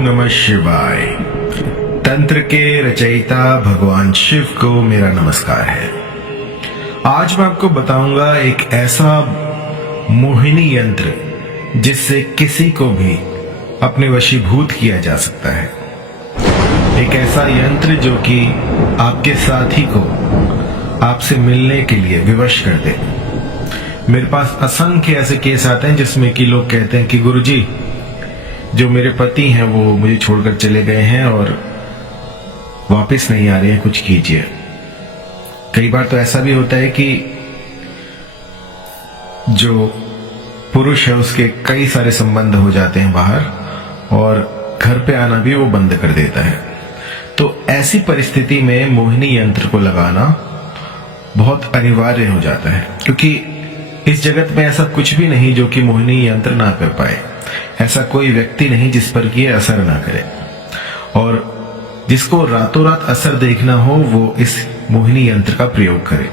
नमः शिवाय। तंत्र के रचयिता भगवान शिव को मेरा नमस्कार है। आज मैं आपको बताऊंगा एक ऐसा मोहिनी यंत्र जिससे किसी को भी अपने वशीभूत किया जा सकता है। एक ऐसा यंत्र जो कि आपके साथी को आपसे मिलने के लिए विवश कर दे। मेरे पास असंख्य ऐसे केस आते हैं जिसमें कि लोग कहते हैं कि गुरुजी, जो मेरे पति हैं वो मुझे छोड़कर चले गए हैं और वापस नहीं आ रहे हैं, कुछ कीजिए। कई बार तो ऐसा भी होता है कि जो पुरुष है उसके कई सारे संबंध हो जाते हैं बाहर और घर पे आना भी वो बंद कर देता है। तो ऐसी परिस्थिति में मोहिनी यंत्र को लगाना बहुत अनिवार्य हो जाता है, क्योंकि इस जगत में ऐसा कुछ भी नहीं जो कि मोहिनी यंत्र ना कर पाए। ऐसा कोई व्यक्ति नहीं जिस पर कि असर ना करे, और जिसको रातों रात असर देखना हो वो इस मोहिनी यंत्र का प्रयोग करे।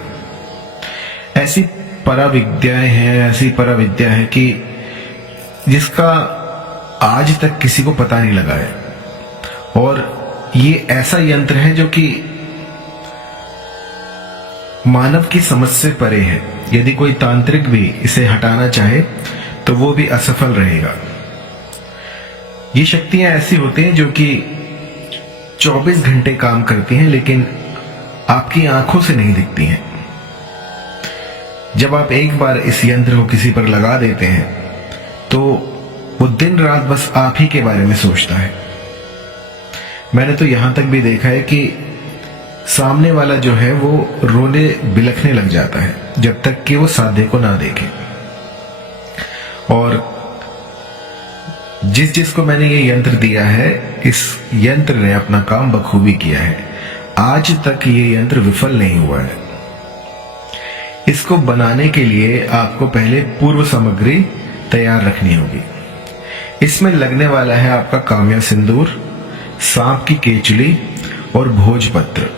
ऐसी पराविद्याएं हैं, ऐसी पराविद्या है कि जिसका आज तक किसी को पता नहीं लगा है, और ये ऐसा यंत्र है जो कि मानव की समझ से परे है। यदि कोई तांत्रिक भी इसे हटाना चाहे तो वो भी असफल रहेगा। ये शक्तियां ऐसी होती हैं जो कि 24 घंटे काम करती हैं, लेकिन आपकी आंखों से नहीं दिखती हैं। जब आप एक बार इस यंत्र को किसी पर लगा देते हैं तो वो दिन रात बस आप ही के बारे में सोचता है। मैंने तो यहां तक भी देखा है कि सामने वाला जो है वो रोने बिलखने लग जाता है जब तक कि वो साधे को ना देखे। और जिसको मैंने ये यंत्र दिया है, इस यंत्र ने अपना काम बखूबी किया है। आज तक ये यंत्र विफल नहीं हुआ है। इसको बनाने के लिए आपको पहले पूर्व सामग्री तैयार रखनी होगी। इसमें लगने वाला है आपका काम्या सिंदूर, सांप की केचुली और भोजपत्र।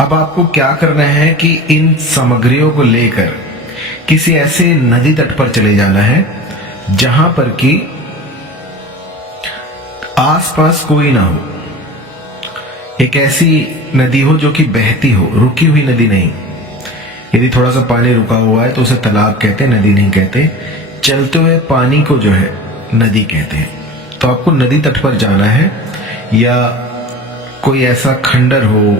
अब आपको क्या करना है कि इन सामग्रियों को लेकर किसी ऐसे नदी तट पर चले जाना है जहां पर कि आसपास कोई ना हो। एक ऐसी नदी हो जो कि बहती हो, रुकी हुई नदी नहीं। यदि थोड़ा सा पानी रुका हुआ है तो उसे तालाब कहते हैं, नदी नहीं कहते। चलते हुए पानी को जो है नदी कहते हैं। तो आपको नदी तट पर जाना है, या कोई ऐसा खंडर हो,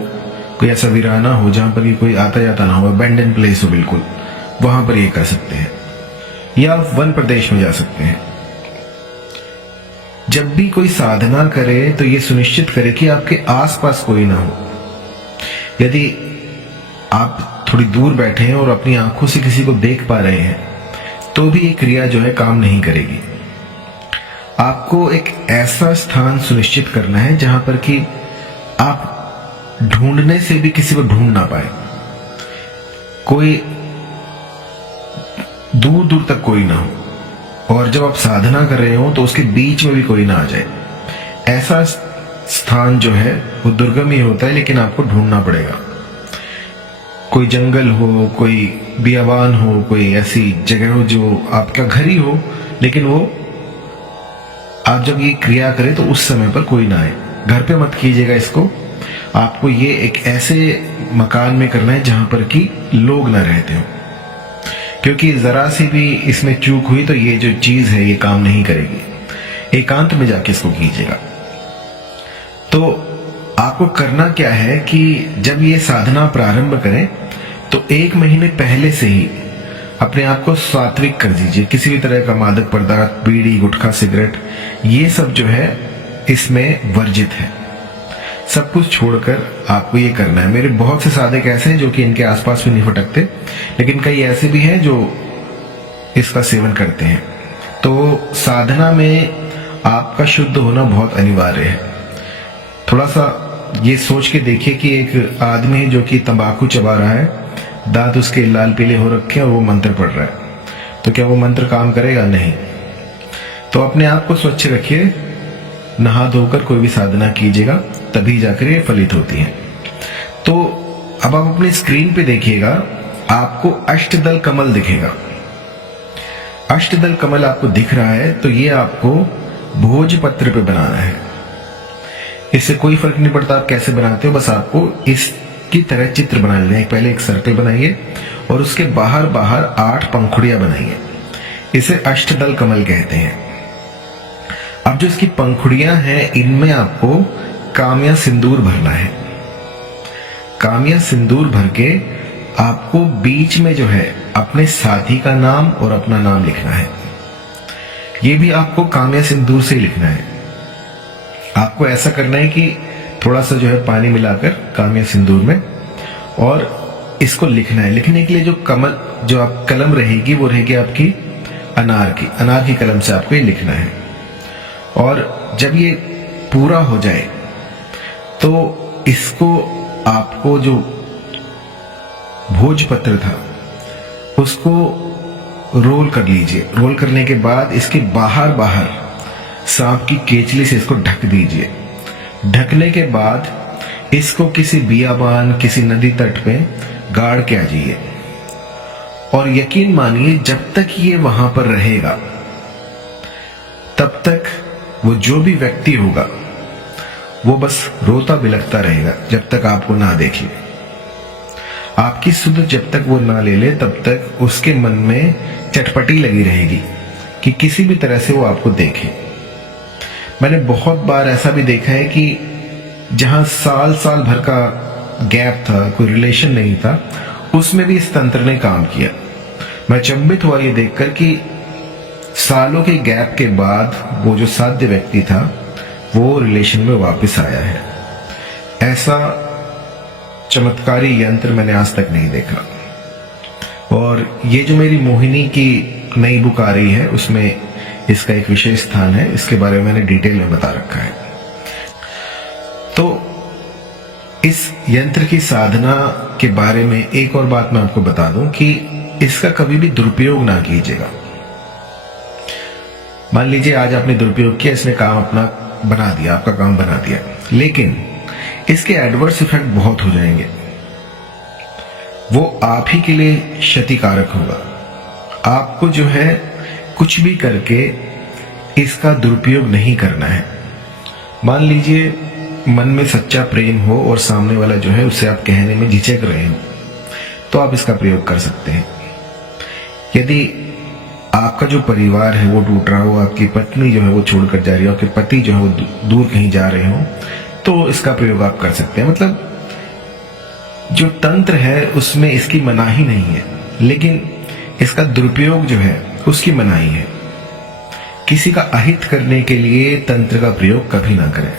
कोई ऐसा वीराना हो जहां पर कोई आता जाता ना हो, अबैंडन प्लेस हो बिल्कुल, वहां पर ये कर सकते हैं। या वन प्रदेश में जा सकते हैं। जब भी कोई साधना करे तो ये सुनिश्चित करे कि आपके आसपास कोई ना हो। यदि आप थोड़ी दूर बैठे हैं और अपनी आंखों से किसी को देख पा रहे हैं तो भी ये क्रिया जो है काम नहीं करेगी। आपको एक ऐसा स्थान सुनिश्चित करना है जहां पर कि आप ढूंढने से भी किसी को ढूंढ ना पाए। कोई दूर दूर तक कोई ना हो, और जब आप साधना कर रहे हो तो उसके बीच में भी कोई ना आ जाए। ऐसा स्थान जो है वो दुर्गम ही होता है, लेकिन आपको ढूंढना पड़ेगा। कोई जंगल हो, कोई बियाबान हो, कोई ऐसी जगह हो जो आपका घर ही हो, लेकिन वो आप जब ये क्रिया करें तो उस समय पर कोई ना आए। घर पे मत कीजिएगा इसको। आपको ये एक ऐसे मकान में करना है जहां पर कि लोग ना रहते हो, क्योंकि जरा सी भी इसमें चूक हुई तो ये जो चीज है ये काम नहीं करेगी। एकांत में जाके इसको कीजिएगा। तो आपको करना क्या है कि जब ये साधना प्रारंभ करें तो 1 महीने पहले से ही अपने आप को सात्विक कर दीजिए। किसी भी तरह का मादक पदार्थ, बीड़ी, गुटखा, सिगरेट, ये सब जो है इसमें वर्जित है। सब कुछ छोड़कर आपको ये करना है। मेरे बहुत से साधक ऐसे हैं जो कि इनके आसपास भी नहीं फटकते, लेकिन कई ऐसे भी हैं जो इसका सेवन करते हैं। तो साधना में आपका शुद्ध होना बहुत अनिवार्य है। थोड़ा सा ये सोच के देखिए कि एक आदमी है जो कि तंबाकू चबा रहा है, दांत उसके लाल पीले हो रखे हैं और वो मंत्र पढ़ रहा है, तो क्या वो मंत्र काम करेगा? नहीं। तो अपने आप को स्वच्छ रखिए, नहा धोकर कोई भी साधना कीजिएगा, तभी जाकर ये फलित होती है। तो अब आप अपनी स्क्रीन पे देखिएगा, आपको अष्टदल कमल दिखेगा। अष्टदल कमल आपको दिख रहा है तो ये आपको भोजपत्र पे बनाना है। इससे कोई फर्क नहीं पड़ता आप कैसे बनाते हो, बस आपको इसकी तरह चित्र बना लेना है। पहले एक सर्कल बनाइए और उसके बाहर बाहर 8 पंखुड़ियां बनाइए। इसे अष्टदल कमल कहते हैं। अब जो इसकी पंखुड़ियां हैं, इनमें आपको काम्या सिंदूर भरना है। काम्या सिंदूर भर के आपको बीच में जो है अपने साथी का नाम और अपना नाम लिखना है। ये भी आपको काम्या सिंदूर से ही लिखना है। आपको ऐसा करना है कि थोड़ा सा जो है पानी मिलाकर काम्या सिंदूर में, और इसको लिखना है। लिखने के लिए जो आप कलम रहेगी वो रहेगी आपकी अनार की कलम से आपको ये लिखना है। और जब ये पूरा हो जाए तो इसको आपको जो भोजपत्र था उसको रोल कर लीजिए। रोल करने के बाद इसके बाहर बाहर सांप की केचली से इसको ढक दीजिए। ढकने के बाद इसको किसी बियाबान, किसी नदी तट पे गाड़ के आ जाइए। और यकीन मानिए जब तक ये वहां पर रहेगा तब तक वो जो भी व्यक्ति होगा वो बस रोता बिलखता रहेगा जब तक आपको ना देख ले। आपकी सुध जब तक वो ना ले ले तब तक उसके मन में चटपटी लगी रहेगी कि किसी भी तरह से वो आपको देखे। मैंने बहुत बार ऐसा भी देखा है कि जहां साल साल भर का गैप था, कोई रिलेशन नहीं था, उसमें भी इस तंत्र ने काम किया। मैं चंबित हुआ ये देखकर कि सालों के गैप के बाद वो जो साध्य व्यक्ति था वो रिलेशन में वापस आया है। ऐसा चमत्कारी यंत्र मैंने आज तक नहीं देखा। और ये जो मेरी मोहिनी की नई बुक आ रही है उसमें इसका एक विशेष स्थान है। इसके बारे में मैंने डिटेल में बता रखा है। तो इस यंत्र की साधना के बारे में एक और बात मैं आपको बता दूं कि इसका कभी भी दुरुपयोग ना कीजिएगा। मान लीजिए आज आपने दुरुपयोग किया, इसने काम अपना बना दिया, आपका काम बना दिया, लेकिन इसके एडवर्स इफेक्ट बहुत हो जाएंगे। वो आप ही के लिए क्षतिकारक होगा। आपको जो है कुछ भी करके इसका दुरुपयोग नहीं करना है। मान लीजिए मन में सच्चा प्रेम हो और सामने वाला जो है उससे आप कहने में झिझक रहे हो, तो आप इसका प्रयोग कर सकते हैं। यदि आपका जो परिवार है वो टूट रहा हो, आपकी पत्नी जो है वो छोड़कर जा रही हो, आपके पति जो है वो दूर कहीं जा रहे हो, तो इसका प्रयोग आप कर सकते हैं। मतलब जो तंत्र है उसमें इसकी मनाही नहीं है, लेकिन इसका दुरुपयोग जो है उसकी मनाही है। किसी का अहित करने के लिए तंत्र का प्रयोग कभी ना करें।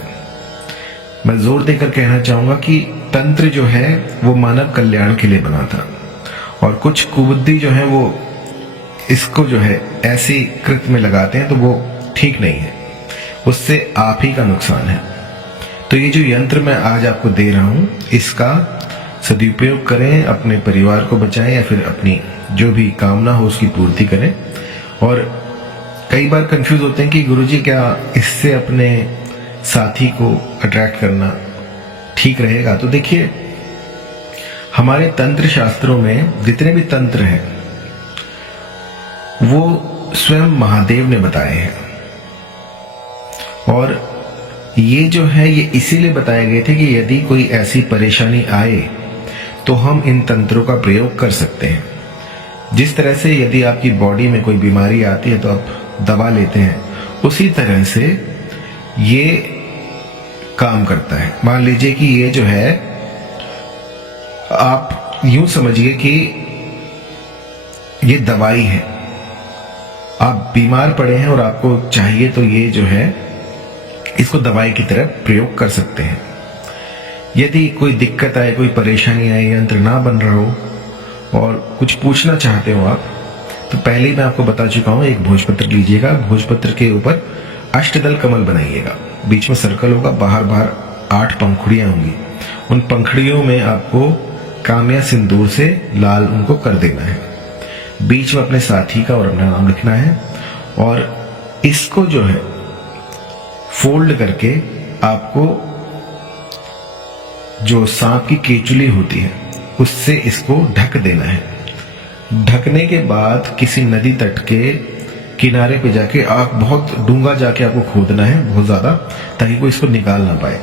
मैं जोर देकर कहना चाहूंगा कि तंत्र जो है वो मानव कल्याण के लिए बना था, और कुछ कुबुद्धि जो है वो इसको जो है ऐसी कृत में लगाते हैं तो वो ठीक नहीं है, उससे आप ही का नुकसान है। तो ये जो यंत्र मैं आज आपको दे रहा हूं इसका सदुपयोग करें, अपने परिवार को बचाएं या फिर अपनी जो भी कामना हो उसकी पूर्ति करें। और कई बार कंफ्यूज होते हैं कि गुरुजी क्या इससे अपने साथी को अट्रैक्ट करना ठीक रहेगा? तो देखिए, हमारे तंत्र शास्त्रों में जितने भी तंत्र हैं वो स्वयं महादेव ने बताए हैं, और ये जो है ये इसीलिए बताए गए थे कि यदि कोई ऐसी परेशानी आए तो हम इन तंत्रों का प्रयोग कर सकते हैं। जिस तरह से यदि आपकी बॉडी में कोई बीमारी आती है तो आप दवा लेते हैं, उसी तरह से ये काम करता है। मान लीजिए कि ये जो है आप यूं समझिए कि ये दवाई है। आप बीमार पड़े हैं और आपको चाहिए तो ये जो है इसको दवाई की तरह प्रयोग कर सकते हैं। यदि कोई दिक्कत आए, कोई परेशानी आए, यंत्र ना बन रहा हो और कुछ पूछना चाहते हो आप, तो पहले ही मैं आपको बता चुका हूं, एक भोजपत्र लीजिएगा, भोजपत्र के ऊपर अष्टदल कमल बनाइएगा, बीच में सर्कल होगा, बाहर बाहर 8 पंखुड़ियां होंगी। उन पंखुड़ियों में आपको काम्या सिंदूर से लाल उनको कर देना है। बीच में अपने साथी का और अपना नाम लिखना है, और इसको जो है फोल्ड करके आपको जो सांप की केचुली होती है उससे इसको ढक देना है। ढकने के बाद किसी नदी तट के किनारे पे जाके आप बहुत डूंगा जाके आपको खोदना है, बहुत ज्यादा, ताकि कोई इसको निकाल ना पाए।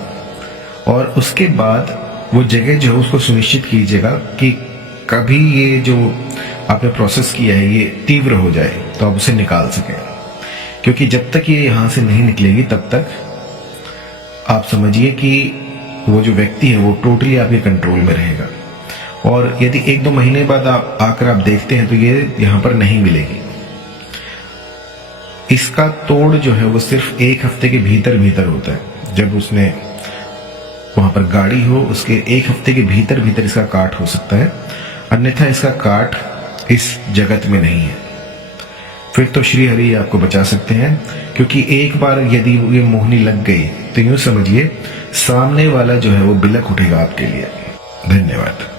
और उसके बाद वो जगह जो है उसको सुनिश्चित कीजिएगा कि कभी ये जो आपने प्रोसेस किया है ये तीव्र हो जाए तो आप उसे निकाल सकें, क्योंकि जब तक ये यहाँ से नहीं निकलेगी तब तक आप समझिए कि वो जो व्यक्ति है वो टोटली आपके कंट्रोल में रहेगा। और यदि 1-2 महीने बाद आप आकर आप देखते हैं तो ये यहाँ पर नहीं मिलेगी। इसका तोड़ जो है वो सिर्फ 1 हफ्ते के भीतर भीतर होता है। जब उसने वहां पर गाड़ी हो उसके 1 हफ्ते के भीतर भीतर इसका काट हो सकता है, अन्यथा इसका काट इस जगत में नहीं है। फिर तो श्री हरि आपको बचा सकते हैं, क्योंकि एक बार यदि ये मोहनी लग गई तो यूं समझिए सामने वाला जो है वो बिलक उठेगा आपके लिए। धन्यवाद।